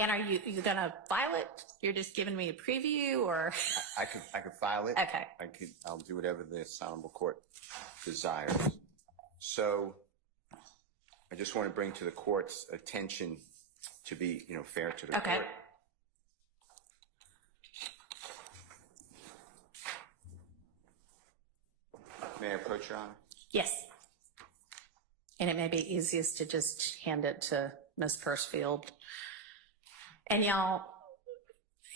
And are you going to file it? You're just giving me a preview, or? I could file it. Okay. I'll do whatever the honorable court desires. So I just want to bring to the court's attention to be, fair to the court. May I approach, Your Honor? Yes. And it may be easiest to just hand it to Ms. Pursfield. And y'all,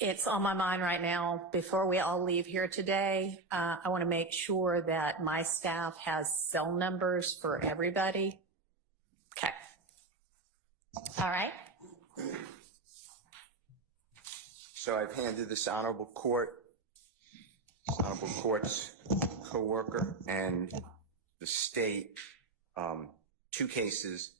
it's on my mind right now. Before we all leave here today, I want to make sure that my staff has cell numbers for everybody. Okay. All right. So I've handed this honorable court's co-worker and the state 2 cases,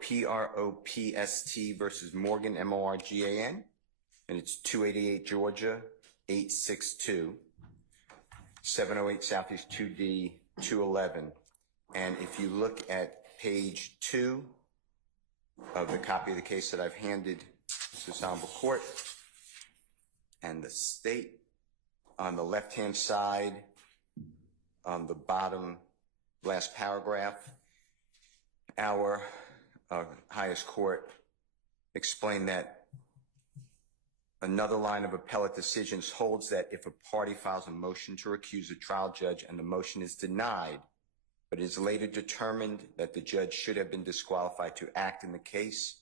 P-R-O-P-S-T versus Morgan, M-O-R-G-A-N, and it's 288 Georgia, 862, 708 Southeast 2D, 211. And if you look at page 2 of the copy of the case that I've handed to this honorable court and the state, on the left-hand side, on the bottom last paragraph, our highest court explained that another line of appellate decisions holds that if a party files a motion to recuse a trial judge and the motion is denied, but it is later determined that the judge should have been disqualified to act in the case,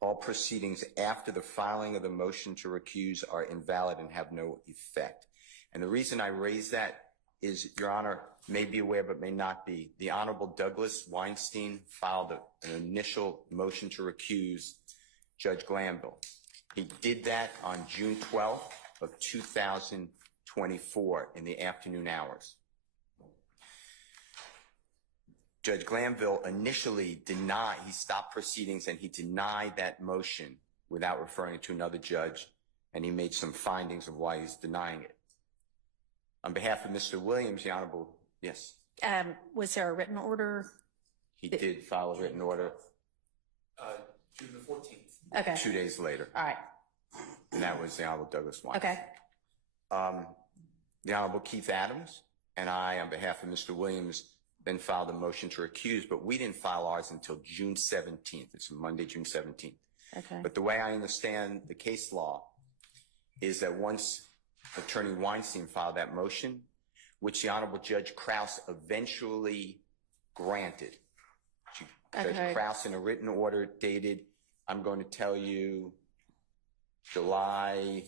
all proceedings after the filing of the motion to recuse are invalid and have no effect. And the reason I raise that is, Your Honor may be aware but may not be, the Honorable Douglas Weinstein filed an initial motion to recuse Judge Glanville. He did that on June 12th of 2024 in the afternoon hours. Judge Glanville initially denied, he stopped proceedings and he denied that motion without referring it to another judge, and he made some findings of why he's denying it. On behalf of Mr. Williams, the Honorable, yes. Was there a written order? He did file a written order. June the 14th. Okay. 2 days later. All right. And that was the Honorable Douglas Weinstein. Okay. The Honorable Keith Adams and I, on behalf of Mr. Williams, then filed a motion to recuse, but we didn't file ours until June 17th. It's Monday, June 17th. Okay. But the way I understand the case law is that once Attorney Weinstein filed that motion, which the Honorable Judge Krause eventually granted. Judge Krause, in a written order dated, I'm going to tell you, July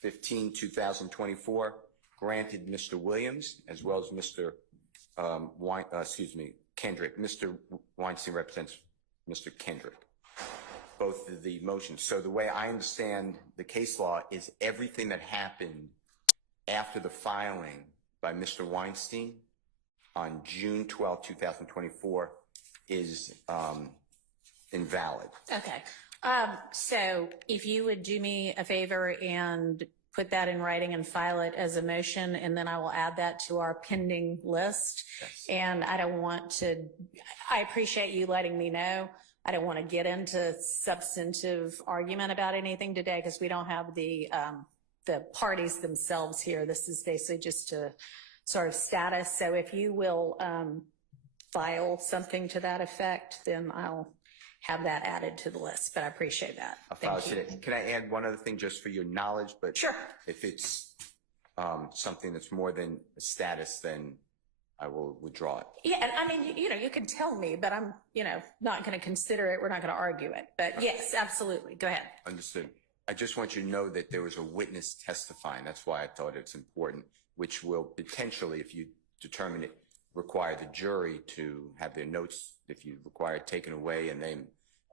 15, 2024, granted Mr. Williams as well as Mr. Kendrick. Mr. Weinstein represents Mr. Kendrick, both of the motions. So the way I understand the case law is everything that happened after the filing by Mr. Weinstein on June 12, 2024 is invalid. Okay. So if you would do me a favor and put that in writing and file it as a motion, and then I will add that to our pending list. Yes. And I don't want to, I appreciate you letting me know. I don't want to get into substantive argument about anything today because we don't have the parties themselves here. This is basically just a sort of status. So if you will file something to that effect, then I'll have that added to the list, but I appreciate that. I'll file it today. Can I add one other thing just for your knowledge? But sure. If it's something that's more than a status, then I will withdraw it. Yeah, I mean, you can tell me, but I'm, not going to consider it. We're not going to argue it. But yes, absolutely. Go ahead. Understood. I just want you to know that there was a witness testifying. That's why I thought it's important, which will potentially, if you determine it, require the jury to have their notes, if you require it taken away and then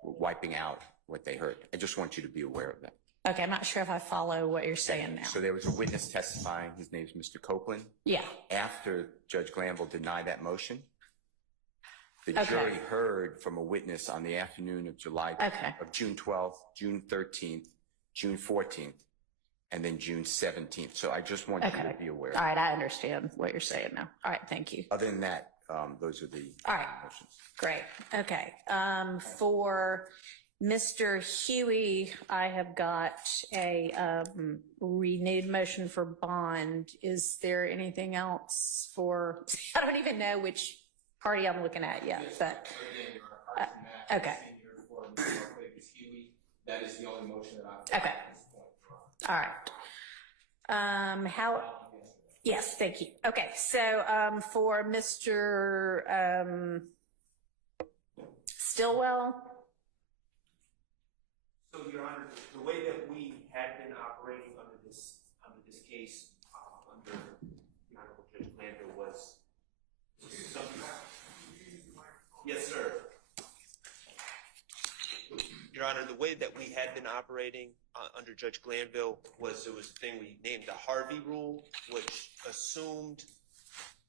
wiping out what they heard. I just want you to be aware of that. Okay, I'm not sure if I follow what you're saying now. So there was a witness testifying. His name is Mr. Copeland. Yeah. After Judge Glanville denied that motion, the jury heard from a witness on the afternoon of of June 12th, June 13th, June 14th, and then June 17th. So I just want you to be aware. All right, I understand what you're saying now. All right, thank you. Other than that, those are the motions. Great. Okay. For Mr. Huey, I have got a renewed motion for bond. Is there anything else for, I don't even know which party I'm looking at yet, but, okay. That is the only motion that I've Okay. at this point. All right. Yes, thank you. Okay, so for Mr. Stillwell. So, Your Honor, the way that we had been operating under this case, under the Honorable Judge Glanville was something. Yes, sir. Your Honor, the way that we had been operating under Judge Glanville was there was a thing we named the Harvey rule, which assumed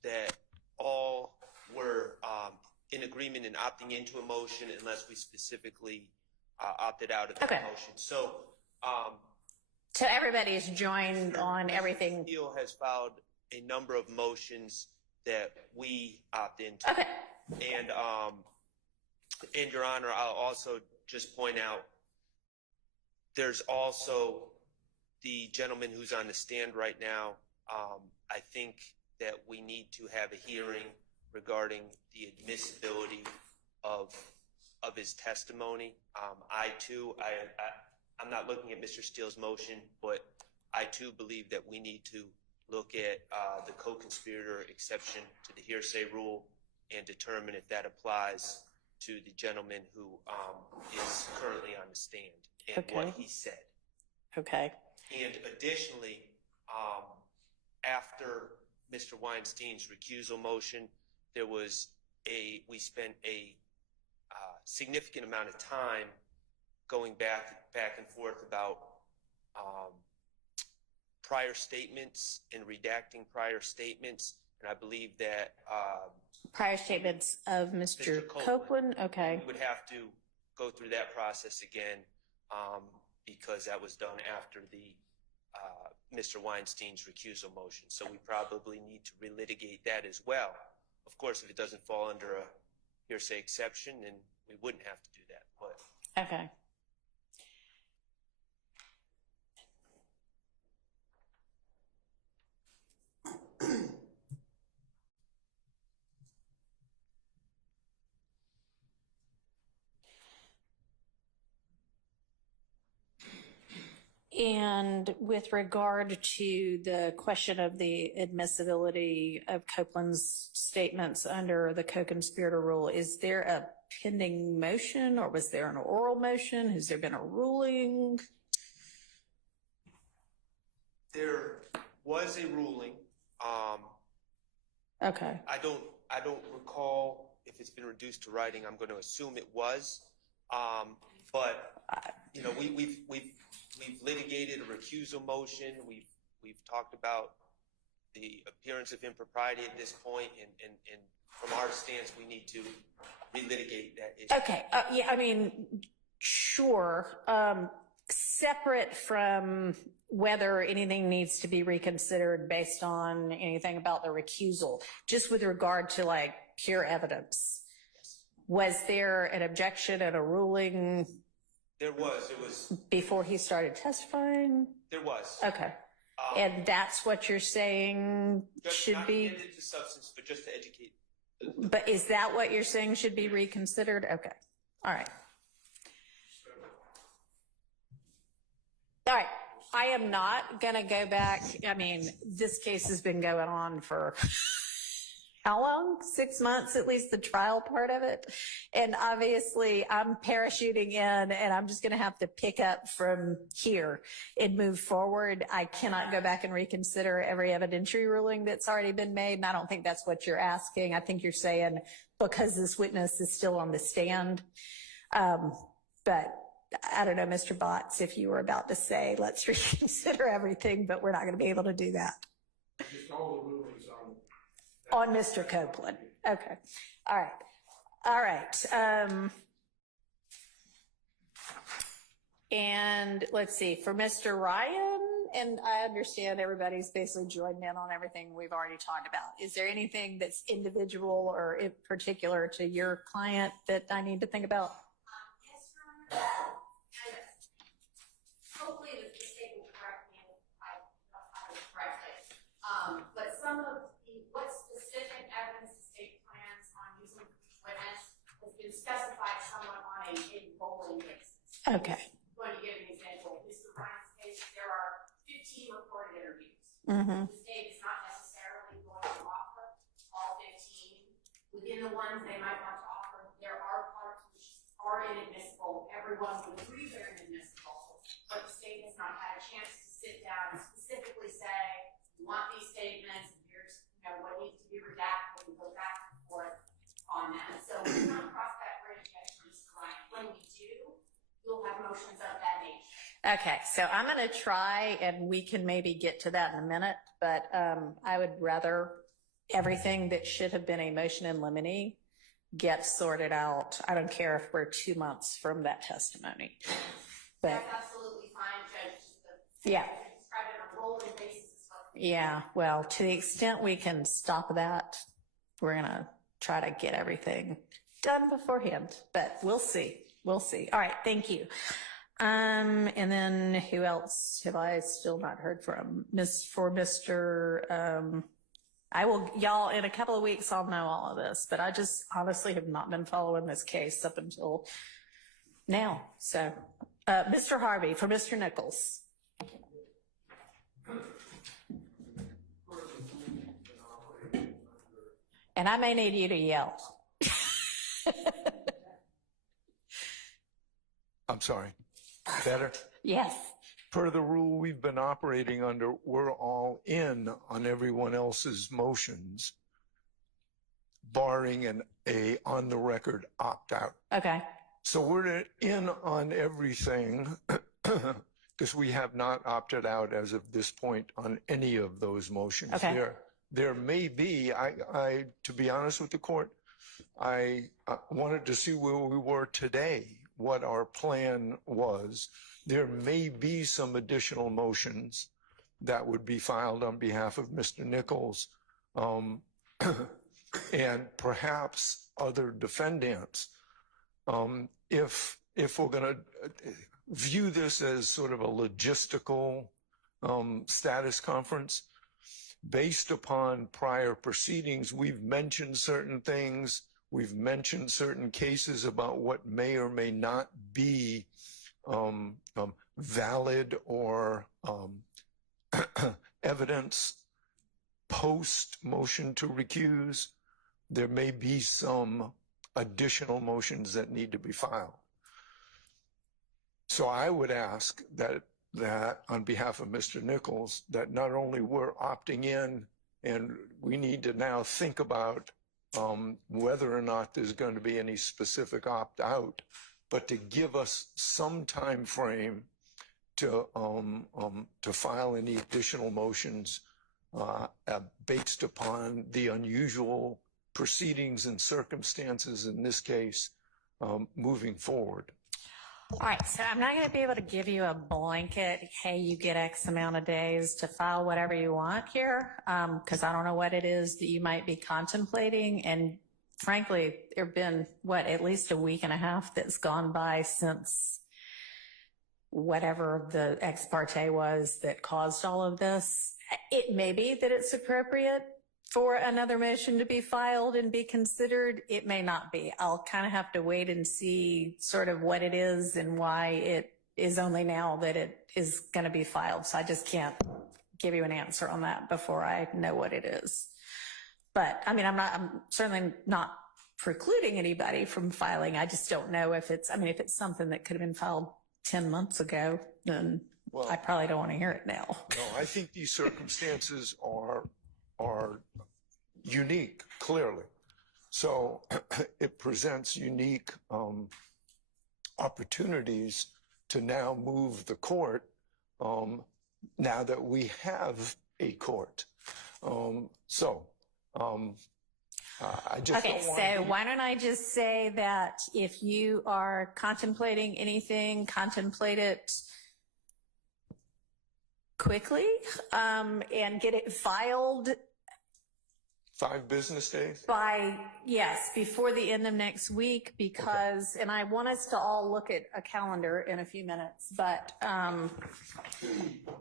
that all were in agreement in opting into a motion unless we specifically opted out of the motion. So Everybody is joined on everything. Steele has filed a number of motions that we opt into. Okay. And Your Honor, I'll also just point out there's also the gentleman who's on the stand right now. I think that we need to have a hearing regarding the admissibility of his testimony. I too, I'm not looking at Mr. Steele's motion, but I too believe that we need to look at the co-conspirator exception to the hearsay rule and determine if that applies to the gentleman who is currently on the stand and what he said. Okay. And additionally, after Mr. Weinstein's recusal motion, we spent a significant amount of time going back and forth about prior statements and redacting prior statements, and I believe that Prior statements of Mr. Copeland. Okay. we would have to go through that process again because that was done after the Mr. Weinstein's recusal motion. So we probably need to relitigate that as well. Of course, if it doesn't fall under a hearsay exception, then we wouldn't have to do that. But Okay. And with regard to the question of the admissibility of Copeland's statements under the co-conspirator rule, is there a pending motion or was there an oral motion? Has there been a ruling? there was a ruling. Okay. I don't recall if it's been reduced to writing. I'm going to assume it was. But you know, we've litigated a recusal motion. We've talked about the appearance of impropriety at this point, and from our stance, we need to relitigate that issue. Okay. Yeah, I mean, sure. Separate from whether anything needs to be reconsidered based on anything about the recusal, just with regard to like pure evidence. Was there an objection and a ruling? There was. It was before he started testifying? There was. Okay. And that's what you're saying should be? Not into substance, but just to educate. But is that what you're saying should be reconsidered? Okay. All right. All right. I am not going to go back. I mean, this case has been going on for how long? 6 months, at least the trial part of it. And obviously I'm parachuting in and I'm just going to have to pick up from here and move forward. I cannot go back and reconsider every evidentiary ruling that's already been made. And I don't think that's what you're asking. I think you're saying because this witness is still on the stand. But I don't know, Mr. Botts, if you were about to say, let's reconsider everything, but we're not going to be able to do that. Just all the rulings On Mr. Copeland. Okay. All right. All right. And let's see, for Mr. Ryan, and I understand everybody's basically joined in on everything we've already talked about. Is there anything that's individual or in particular to your client that I need to think about? Yes, Your Honor. But some of what specific evidence the state plans on using witness has been specified somewhat on a rolling basis. Okay. I'm going to give an example. Mr. Ryan's case, there are 15 recorded interviews. Mm-hmm. The state is not necessarily going to offer all 15. Within the ones they might want to offer, there are parts which are inadmissible. Everyone would agree they're inadmissible, but the state has not had a chance to sit down and specifically say, we want these statements, here's what needs to be redacted, and go back and forth on that. So we've not crossed that bridge yet for Mr. Ryan. When we do, we'll have motions of that nature. Okay, so I'm going to try, and we can maybe get to that in a minute, but I would rather everything that should have been a motion in limine get sorted out. I don't care if we're 2 months from that testimony. But that's absolutely fine, Judge. yeah. Describe it on a rolling basis. Yeah, well, to the extent we can stop that, we're going to try to get everything done beforehand, but we'll see. We'll see. All right, thank you. And then who else have I still not heard from? Mr. I will, y'all, in a couple of weeks, I'll know all of this, but I just honestly have not been following this case up until now. So, Mr. Harvey, for Mr. Nichols. And I may need you to yell. I'm sorry. Better? Yes. Per the rule we've been operating under, we're all in on everyone else's motions, barring a on the record opt out. Okay. So we're in on everything because we have not opted out as of this point on any of those motions. Okay. There may be, I to be honest with the court, I wanted to see where we were today, what our plan was. There may be some additional motions that would be filed on behalf of Mr. Nichols, and perhaps other defendants. If we're going to view this as sort of a logistical status conference, based upon prior proceedings, we've mentioned certain things. We've mentioned certain cases about what may or may not be valid or evidence post motion to recuse. There may be some additional motions that need to be filed. So I would ask that on behalf of Mr. Nichols, that not only we're opting in, and we need to now think about whether or not there's going to be any specific opt out, but to give us some time frame to file any additional motions based upon the unusual proceedings and circumstances in this case moving forward. All right, so I'm not going to be able to give you a blanket, hey, you get X amount of days to file whatever you want here, because I don't know what it is that you might be contemplating. And frankly, there have been, at least a week and a half that's gone by since whatever the ex parte was that caused all of this. It may be that it's appropriate for another motion to be filed and be considered. It may not be. I'll kind of have to wait and see sort of what it is and why it is only now that it is going to be filed. So I just can't give you an answer on that before I know what it is. But I mean, I'm certainly not precluding anybody from filing. I just don't know if it's something that could have been filed 10 months ago, then I probably don't want to hear it now. No, I think these circumstances are unique, clearly. So it presents unique opportunities to now move the court now that we have a court. I just okay, so why don't I just say that if you are contemplating anything, contemplate it quickly and get it filed 5 business days? Yes, before the end of next week, because, and I want us to all look at a calendar in a few minutes, but,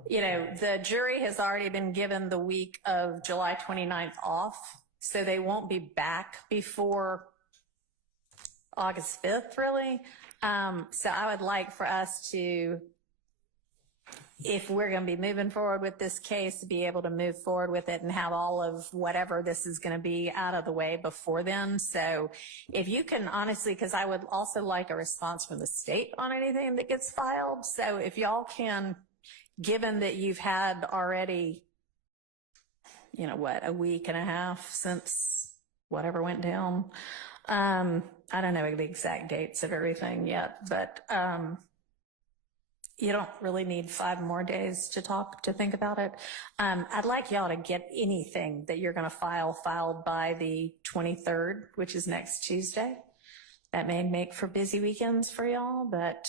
the jury has already been given the week of July 29th off, so they won't be back before August 5th, really. So I would like for us to, if we're going to be moving forward with this case, to be able to move forward with it and have all of whatever this is going to be out of the way before then. So if you can honestly, because I would also like a response from the state on anything that gets filed. So if y'all can, given that you've had already, a week and a half since whatever went down. I don't know the exact dates of everything yet, but you don't really need 5 more days to think about it. I'd like y'all to get anything that you're going to filed by the 23rd, which is next Tuesday. That may make for busy weekends for y'all, but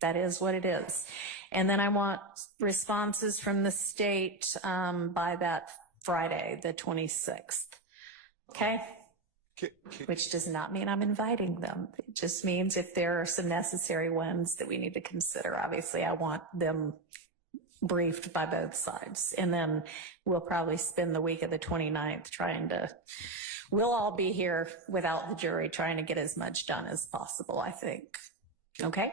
that is what it is. And then I want responses from the state by that Friday, the 26th. Okay? Which does not mean I'm inviting them. It just means if there are some necessary ones that we need to consider, obviously I want them briefed by both sides. And then we'll probably spend the week of the 29th we'll all be here without the jury trying to get as much done as possible, I think. Okay?